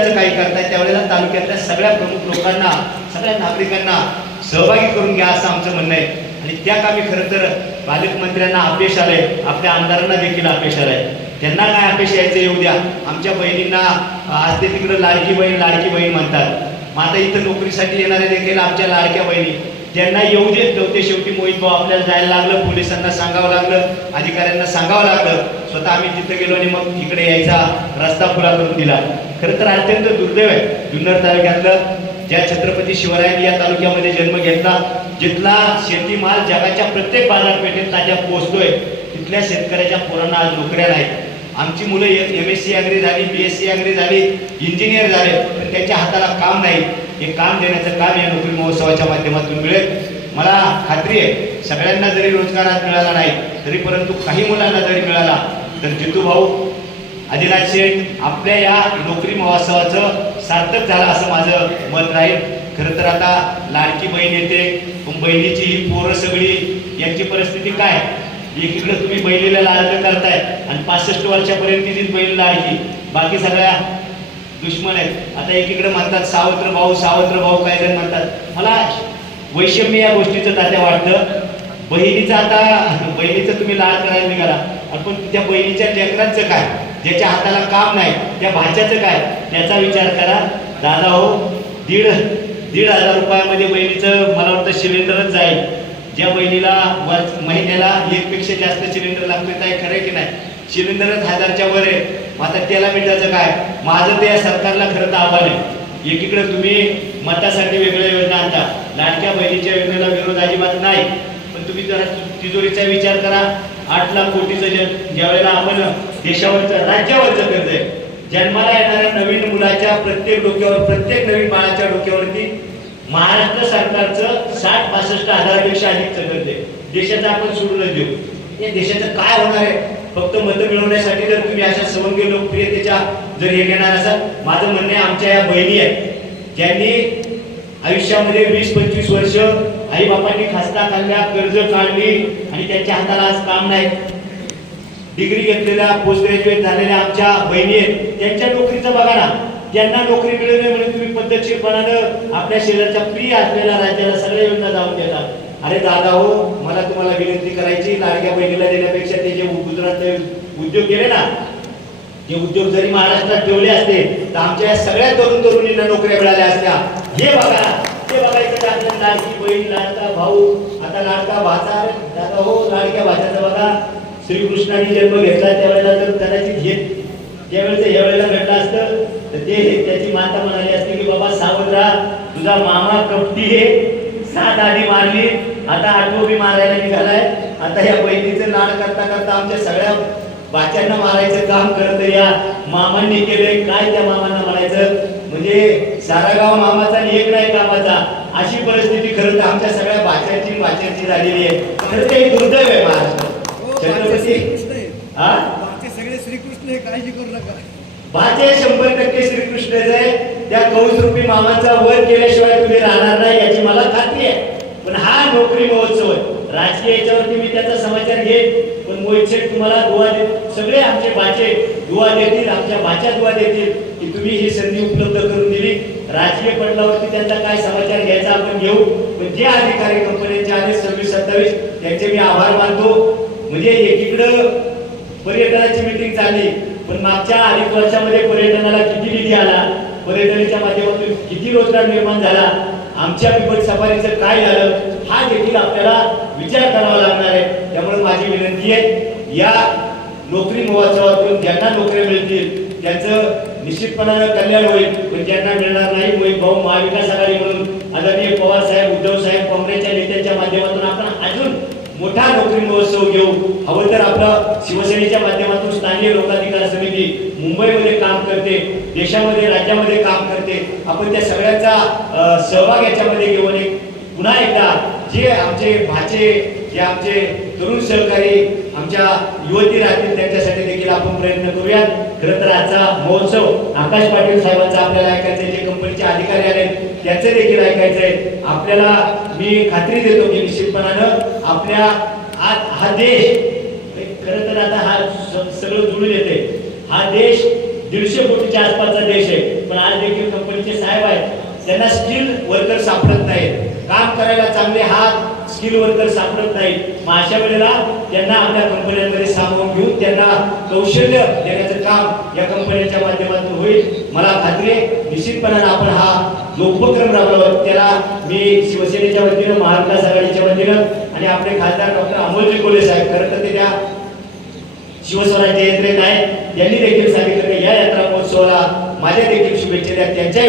प्रयत्नाचं काही करताय? त्यावेळेला तालुक्यातल्या सगळ्या प्रमुख लोकांना सगळ्या नागरिकांना सहभागी करून घ्या असं आमचं म्हणणं आहे. आणि त्या कामी खरं तर पालकमंत्र्यांना अपयश आलंय. आपल्या आमदारांना देखील अपयश आलंय. त्यांना काय अपयश यायचं येऊ द्या. आमच्या बहिणींना आज ते तिकडं लाडकी बहीण लाडकी बहीण म्हणतात. मग आता इथं नोकरीसाठी येणारे देखील आमच्या लाडक्या बहिणी. त्यांना येऊ देत नव्हते. शेवटी मोहित भाऊ आपल्याला जायला लागलं. पोलिसांना सांगावं लागलं. अधिकाऱ्यांना सांगावं लागलं. स्वतः आम्ही तिथं गेलो आणि मग इकडे यायचा रस्ता खुला करून दिला. खरं तर अत्यंत दुर्दैव आहे. जुन्नर तालुक्यातलं ज्या छत्रपती शिवरायांनी या तालुक्यामध्ये जन्म घेतला जिथला शेतीमाल जगाच्या प्रत्येक बाजारपेठेत ताज्या पोहोचतोय तिथल्या शेतकऱ्याच्या पोरांना आज नोकऱ्या नाहीत. आमची मुलं एम एस सी अग्री झाली बी एस सी अग्री झाली इंजिनियर झाले पण त्यांच्या हाताला काम नाही. हे काम देण्याचं काम या नोकरी महोत्सवाच्या माध्यमातून मिळेल. मला खात्री आहे सगळ्यांना जरी रोजगार आज मिळाला नाही तरी परंतु काही मुलांना जरी मिळाला तर जितू भाऊ आदिनाथ शेठ आपल्या या नोकरी महोत्सवाचं सार्थक झालं असं माझं मत राहील. खरं तर आता लाडकी बहीण येते. पण बहिणीची ही पोरं सगळी यांची परिस्थिती काय? एकीकडे तुम्ही बहिणीला लाडकं करताय आणि पासष्ट वर्षापर्यंत तीच बहीण लाडकी. बाकी सगळ्या दुश्मन आहेत. आता एकीकडे म्हणतात सावत्र भाऊ सावत्र भाऊ काय जण म्हणतात. मला वैषम्य या गोष्टीचं तात्या वाटतं. बहिणीचं आता बहिणीचं तुम्ही लाड करायला निघाला. आणि पण त्या बहिणीच्या लेकरांचं काय? ज्याच्या हाताला काम नाही त्या भाच्याचं काय? त्याचा विचार करा. दादा हो दीड दीड हजार रुपयामध्ये बहिणीचं मला वाटतं सिलेंडरच जाईल. ज्या बहिणीला वर महिन्याला एकपेक्षा जास्त सिलेंडर लागतो काय खरं की नाही? सिलेंडरच हजारच्या वर आहे. मग आता त्याला मिठाचं काय? माझं ते या सरकारला खरं तर आव्हान आहे. एकीकडे तुम्ही मतासाठी वेगळ्या योजना आणता. लाडक्या बहिणीच्या योजनेला विरोध अजिबात नाही. तुम्ही जरा तिजोरीचा विचार करा. आठ लाख कोटीचं जन ज्यावेळेला आपण देशावरचं राज्यावरचं कर्ज आहे जन्माला येणाऱ्या नवीन मुलाच्या प्रत्येक डोक्यावर प्रत्येक नवीन बाळाच्या डोक्यावरती महाराष्ट्र सरकारचं साठ पासष्ट हजारापेक्षा अधिकचं कर्ज आहे देशाचं आपण सोडूनच देऊ. या देशाचं काय होणार आहे? फक्त मतं मिळवण्यासाठी जर तुम्ही अशा सवंगी लोकप्रियतेच्या जर हे घेणार असाल माझं म्हणणं आहे आमच्या या बहिणी आहेत ज्यांनी आयुष्यामध्ये वीस पंचवीस वर्ष आई बापांनी खासता खाल्ल्या कर्ज काढली आणि त्यांच्या हाताला आज काम नाही. डिग्री घेतलेल्या पोस्ट ग्रॅज्युएट झालेल्या आमच्या बहिणी आहेत. त्यांच्या नोकरीचं बघा ना. त्यांना नोकरी मिळू नये म्हणून तुम्ही पद्धतशीरपणानं आपल्या शेजारच्या प्रिय असलेल्या राज्याला सगळ्या योजना जाऊन देतात. अरे दादा हो मला तुम्हाला विनंती करायची लाडक्या बहिणीला देण्यापेक्षा ते जे गुजरातचे उद्योग केले ना ते उद्योग जरी महाराष्ट्रात ठेवले असते तर आमच्या या सगळ्या तरुण तरुणींना नोकऱ्या मिळाल्या असत्या. हे बघा ते बघायचं की आपल्या लाडकी बहीण लाडका भाऊ. आता लाडका भाचा दादा हो लाडक्या भाच्याचा बघा. श्रीकृष्णाने जन्म घेतला त्यावेळेला तर कदाचित हे ज्यावेळेस या वेळेला घडलं असतं. तर ते त्याची माता म्हणाली असते की बाबा सावध राहा तुझा मामा कपटी हे सात आधी मारली. आता आठवबी मारायला निघालाय. आता या बहिणीचं लाड करता करता आमच्या सगळ्या बाच्यांना मारायचं काम करत या. मामांनी केलंय. काय त्या मामांना म्हणायचं? म्हणजे सारा गाव मामाचा आणि एक नाही कामाचा अशी परिस्थिती खरं तर आमच्या सगळ्या बाच्यांची बाच्यांची झालेली आहे. खरं ते दुर्दैव आहे महाराष्ट्र. छत्रपती हा? सगळे श्रीकृष्ण हे काळजी करू नका. बाचे शंभर टक्के श्रीकृष्णच आहे. त्या कौसरूपी मामाचा वध केल्याशिवाय तुम्ही राहणार नाही याची मला खात्री आहे. पण हा नोकरी महोत्सव आहे. राजकीय याच्यावरती मी त्याचा समाचार घेईन. पण मोहित शेठ तुम्हाला दुवा देत सगळे आमचे बाचे दुवा देतील आमच्या बाच्या दुवा देतील. की तुम्ही ही संधी उपलब्ध करून दिली. राजकीय पटलावरती त्यांचा काय समाचार घ्यायचा आपण घेऊ. पण जे अधिकारी कंपन्यांचे आहेत सव्वीस सत्तावीस त्यांचे मी आभार मानतो. म्हणजे एकीकडं पर्यटनाची मीटिंग झाली पण मागच्या अनेक वर्षामध्ये पर्यटनाला किती निधी आला? पर्यटनाच्या माध्यमातून किती रोजगार निर्माण झाला? आमच्या पिपळ सफारीचं काय झालं? हा देखील आपल्याला विचार करावा लागणार आहे. त्यामुळे माझी विनंती आहे या नोकरी महोत्सवातून ज्यांना नोकऱ्या मिळतील त्यांचं निश्चितपणानं कल्याण होईल. पण ज्यांना मिळणार नाही. मोहित भाऊ महाविकास आघाडी म्हणून आदरणीय पवार साहेब उद्धव साहेब काँग्रेसच्या नेत्यांच्या माध्यमातून आपण अजून मोठा नोकरी महोत्सव घेऊ. हवं तर आपलं शिवसेनेच्या माध्यमातून स्थानीय लोकाधिकार समिती मुंबईमध्ये काम करते देशामध्ये राज्यामध्ये काम करते. आपण त्या सगळ्यांचा सहभाग याच्यामध्ये घेऊन एक पुन्हा एकदा जे आमचे भाचे जे आमचे तरुण सहकारी आमच्या युवती राहतील त्यांच्यासाठी देखील आपण प्रयत्न करूयात. खरं तर आजचा महोत्सव आकाश पाटील साहेबांचा आपल्याला ऐकायचं आहे, जे कंपनीचे अधिकारी आले त्याचे देखील ऐकायचं आहे. आपल्याला मी खात्री देतो की निश्चितपणानं आपल्या आज हा देश खरं तर आता हा स- सगळं जुळून येते हा देश दीडशे कोटीच्या आसपासचा देश आहे. पण आज देखील कंपनीचे साहेब आहेत त्यांना स्किल वर्कर सापडत नाहीत. काम करायला चांगले हात स्किल वर्कर सापडत नाहीत. मग अशा वेळेला त्यांना आपल्या कंपन्यांमध्ये सामावून घेऊन त्यांना कौशल्य देण्याचं काम या कंपन्यांच्या माध्यमातून होईल. मला खात्री निश्चितपणाने आपण हा जो उपक्रम राबवला त्याला मी शिवसेनेच्या वतीनं महाविकास आघाडीच्या वतीनं आणि आपले खासदार डॉक्टर अमोलजी कोले साहेब खरं तर ते त्या शिवस्वराज्य यात्रेत आहेत. यांनी देखील सांगितलं की या यात्रा महोत्सवाला माझ्या देखील शुभेच्छा द्या त्यांच्याही